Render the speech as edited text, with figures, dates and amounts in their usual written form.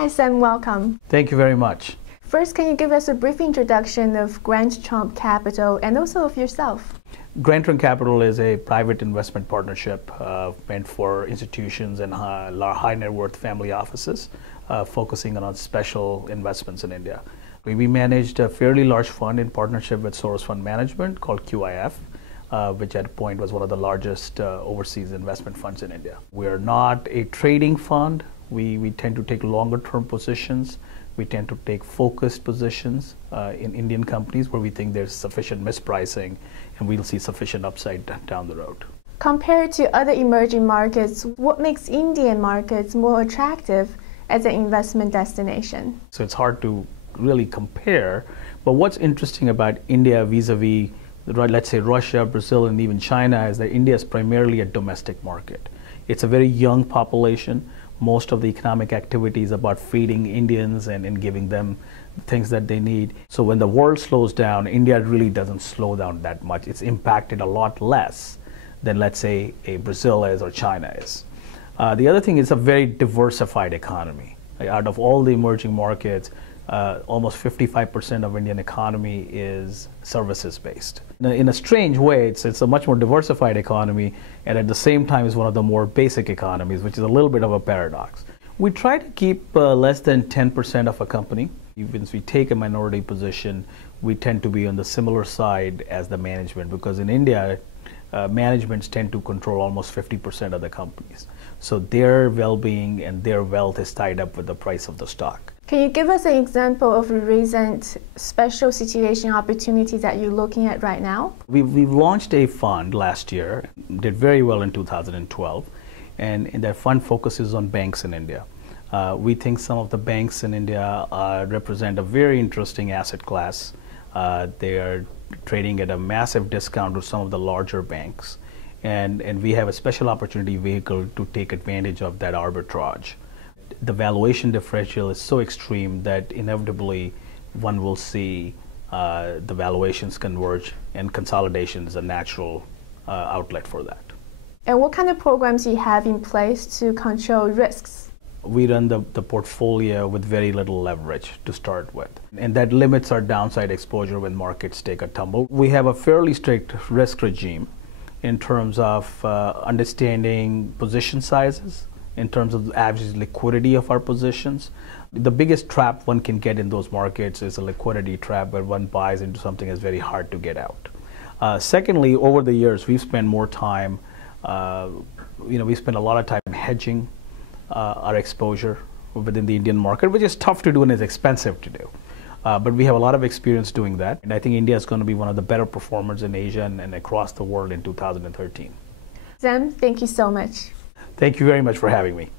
Hi Sam, welcome. Thank you very much. First, can you give us a brief introduction of Grant Trump Capital and also of yourself? Grant Trump Capital is a private investment partnership meant for institutions and high net worth family offices focusing on special investments in India. We managed a fairly large fund in partnership with Soros Management called QIF, which at a point was one of the largest overseas investment funds in India. We are not a trading fund. We tend to take longer term positions. We tend to take focused positions in Indian companies where we think there's sufficient mispricing and we'll see sufficient upside down the road. Compared to other emerging markets, what makes Indian markets more attractive as an investment destination? So it's hard to really compare, but what's interesting about India vis-a-vis, let's say, Russia, Brazil, and even China is that India is primarily a domestic market. It's a very young population. Most of the economic activity is about feeding Indians and giving them things that they need. So when the world slows down, India really doesn't slow down that much. It's impacted a lot less than, let's say, a Brazil is or China is. The other thing is a very diversified economy. Out of all the emerging markets, almost 55% of Indian economy is services based. In a strange way, it's a much more diversified economy, and at the same time is one of the more basic economies, which is a little bit of a paradox. We try to keep less than 10% of a company. Even if we take a minority position, we tend to be on the similar side as the management, because in India, managements tend to control almost 50% of the companies. So their well-being and their wealth is tied up with the price of the stock. Can you give us an example of a recent special situation opportunity that you're looking at right now? We've launched a fund last year, did very well in 2012, and that fund focuses on banks in India. We think some of the banks in India represent a very interesting asset class. They are trading at a massive discount to some of the larger banks, and we have a special opportunity vehicle to take advantage of that arbitrage. The valuation differential is so extreme that inevitably one will see the valuations converge, and consolidation is a natural outlet for that. And what kind of programs do you have in place to control risks? We run the portfolio with very little leverage to start with, and that limits our downside exposure when markets take a tumble. We have a fairly strict risk regime in terms of understanding position sizes, in terms of the average liquidity of our positions. The biggest trap one can get in those markets is a liquidity trap where one buys into something that's very hard to get out. Secondly, over the years, we've spent more time, we spent a lot of time hedging our exposure within the Indian market, which is tough to do and is expensive to do. But we have a lot of experience doing that. And I think India is going to be one of the better performers in Asia and across the world in 2013. Sam, thank you so much. Thank you very much for having me.